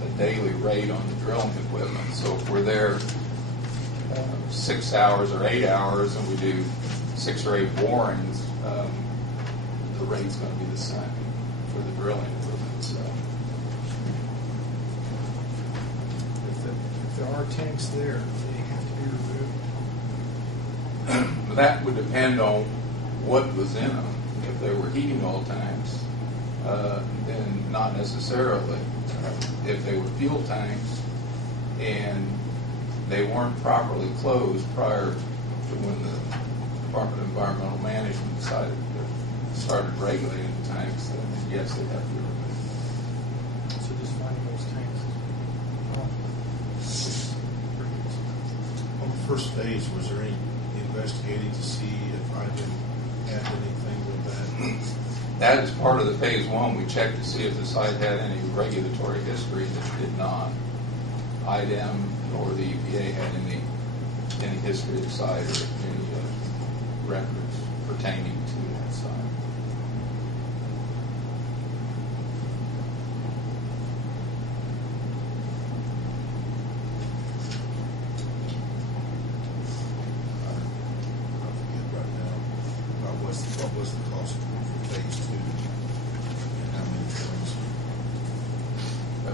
the daily rate on the drilling equipment. So if we're there 6 hours or 8 hours and we do 6 or 8 borings, the rate's going to be the same for the drilling equipment. So if there are tanks there, they have to be removed. that would depend on what was in them. If they were heating oil tanks, then not necessarily. If they were fuel tanks and they weren't properly closed prior to when the Department of Environmental Management started regulating the tanks, then yes, they have to be removed. So just finding those tanks. On the first phase, was there any investigating to see if I didn't have anything with that? That is part of the phase one. We checked to see if the site had any regulatory history that did not. IDEM nor the EPA had any history of the site or any records pertaining to that site. What was the cost for phase 2 and how many drills?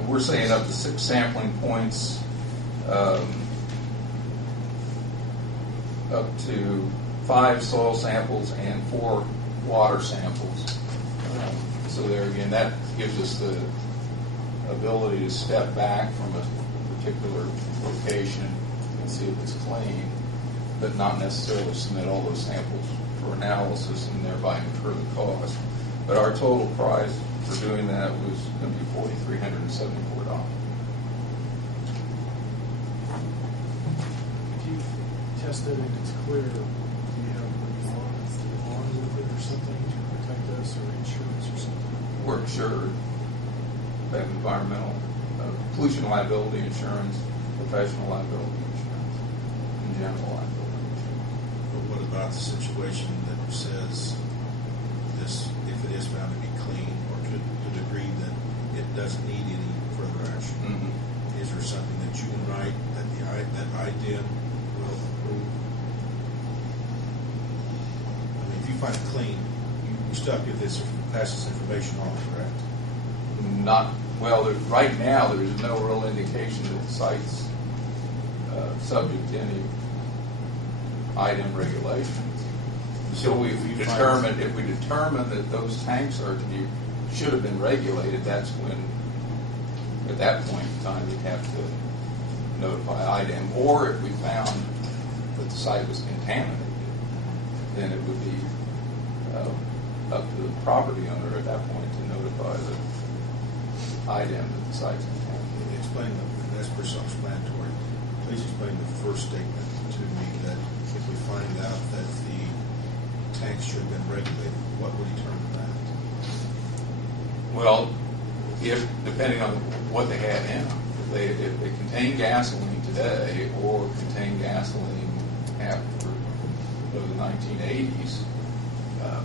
We're saying up to 6 sampling points, up to 5 soil samples and 4 water samples. So there again, that gives us the ability to step back from a particular location and see if it's clean, but not necessarily submit all those samples for analysis and thereby incur the cost. But our total price for doing that was going to be $4,374. If you test it and it's clear, do you have bond with it or something to protect us, or insurance or something? We're insured. We have environmental, pollution liability insurance, professional liability insurance, and general liability. But what about the situation that says this, if it is found to be clean, or to the degree that it doesn't need any further action? Mm-hmm. Is there something that you can write that that IDEM will approve? I mean, if you find it clean, you still have to pass this information on, correct? Not well. Right now, there's no real indication that the site's subject to any IDEM regulations. So if we determine that those tanks should have been regulated, that's when, at that point in time, we'd have to notify IDEM. Or if we found that the site was contaminated, then it would be up to the property owner at that point to notify the IDEM that the site's contaminated. Explain that's pretty self-explanatory. Please explain the first statement to me, that if we find out that the tanks should have been regulated, what would determine that? Well, depending on what they had in them, if they contain gasoline today or contain gasoline after the 1980s,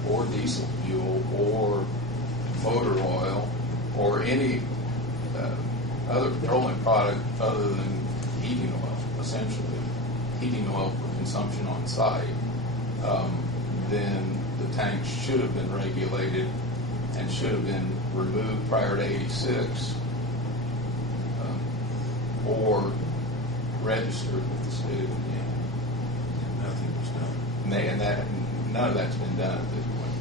or diesel fuel, or motor oil, or any other petroleum product other than heating oil, essentially heating oil for consumption on site, then the tanks should have been regulated and should have been removed prior to 86, or registered with the state of Indiana. And nothing was done. None of that's been done at this point.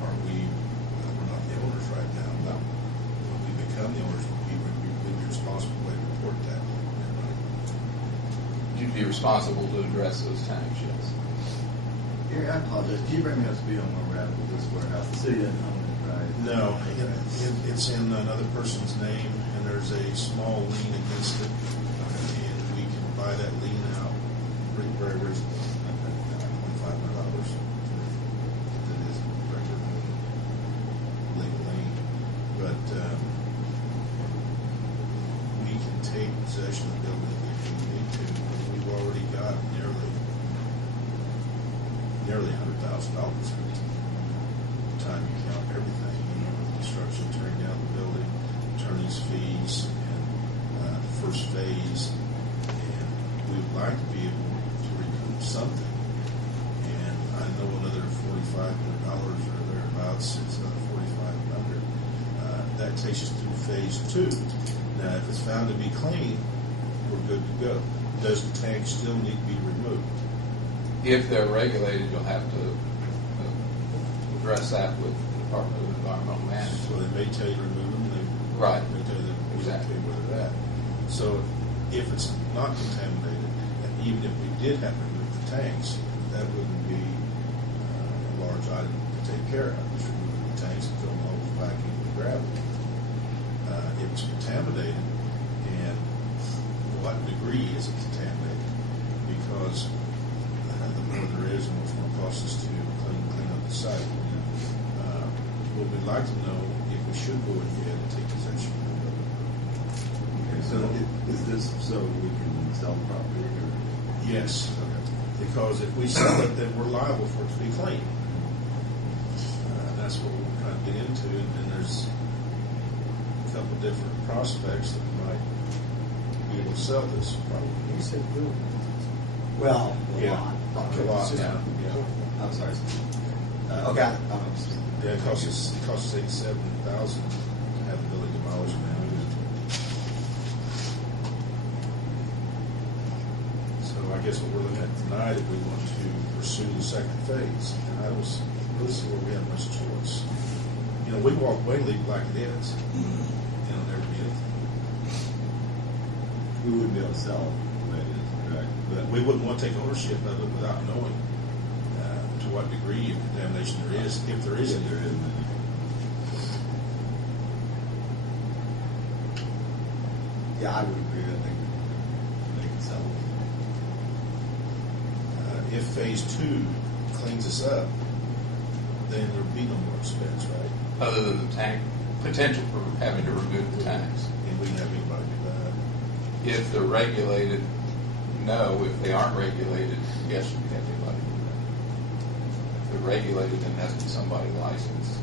We're not the owners right now. No. When we become the owners, we'll be responsible to report that. You'd be responsible to address those tanks, yes. Gary, I apologize. Can you bring me up to speed on where we're at with this warehouse? The city doesn't own it, right? No, it's in another person's name, and there's a small lien against it, and we can buy that lien out very reasonably, $2,500. That is a regular legal lien, but we can take possession of the building if we need to. We've already got nearly $100,000 by the time you count everything, construction, tearing down the building, attorney's fees and first phase, and we would like to be able to recoup something. And I know another $4,500 or thereabouts is $4,500. That takes us through phase 2. Now, if it's found to be clean, we're good to go. Does the tank still need to be removed? If they're regulated, you'll have to address that with the Department of Environmental Management. So they may tell you to remove them, they Right. may tell you that we don't Exactly. care where they're at. So if it's not contaminated, and even if we did have to remove the tanks, that wouldn't be a large item to take care of. Just remove the tanks and fill them all back in with gravel. If it's contaminated, and what degree is it contaminated? Because the more there is, the more it's going to cost us to clean up the site. What we'd like to know if we should go ahead and take possession of it. Okay, so is this so we can sell the property or? Yes, because if we sell it, then we're liable for it to be clean. And that's what we're trying to get into, and there's a couple of different prospects that might be able to sell this property. You said building. Well, a Yeah. lot. A lot, yeah. I'm sorry. Okay. Yeah, it costs us $87,000 to have the building demolished now. So I guess what we're looking at tonight, if we want to pursue the second phase, and I was really see where we have much choice. You know, we walk away and leave it like it is. You know, never be anything. We wouldn't be able to sell it the way it is, correct? But we wouldn't want to take ownership of it without knowing to what degree of contamination there is, if there is any. There is. Yeah, I would agree. I think they can sell it. If phase 2 cleans us up, then there would be no more expense, right? Other than the tank, potential for having to remove the tanks. And we have anybody do that. If they're regulated, no. If they aren't regulated, yes, we have anybody do that. If they're regulated, then it has to be somebody licensed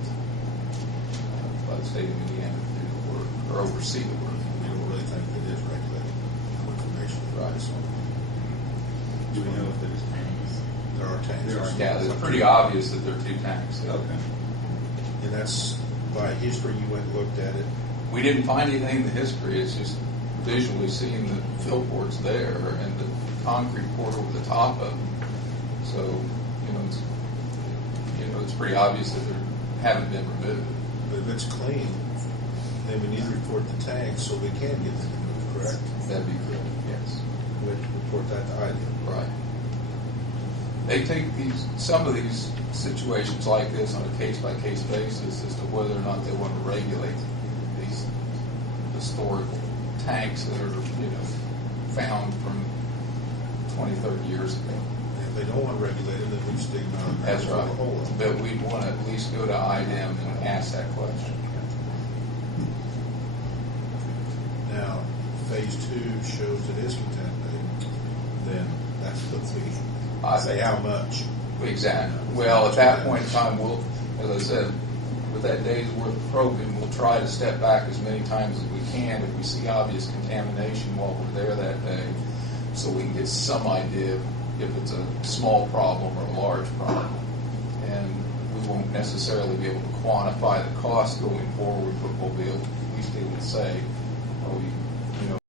by the state of Indiana to do the work or oversee the work. We don't really think it is regulated. No information provides on Do we know if there's tanks? it. There are tanks. There are. Yeah, it's pretty obvious that there are 2 tanks. Okay. And that's by history, you went and looked at it. We didn't find anything in the history. It's just visually seeing the fill ports there and the concrete poured over the top of them. So, it's pretty obvious that they haven't been removed. But if it's clean, then we need to report the tanks so we can get them removed, correct? That'd be good, yes. We have to report that to IDEM. Right. They take some of these situations like this on a case-by-case basis as to whether or not they want to regulate these historical tanks that are, found from 20, 30 years ago. And if they don't want to regulate it, then we just dig them out. That's Fill right. the hole in. But we'd want to at least go to IDEM and ask that question. Now, phase 2 shows it is contaminated, then that's what we say how much. Exactly. Well, at that point in time, we'll, as I said, with that day's worth of probing, we'll try to step back as many times as we can if we see obvious contamination while we're there that day, so we can get some idea if it's a small problem or a large problem. And we won't necessarily be able to quantify the cost going forward, but we'll be able, at least able to say, oh, you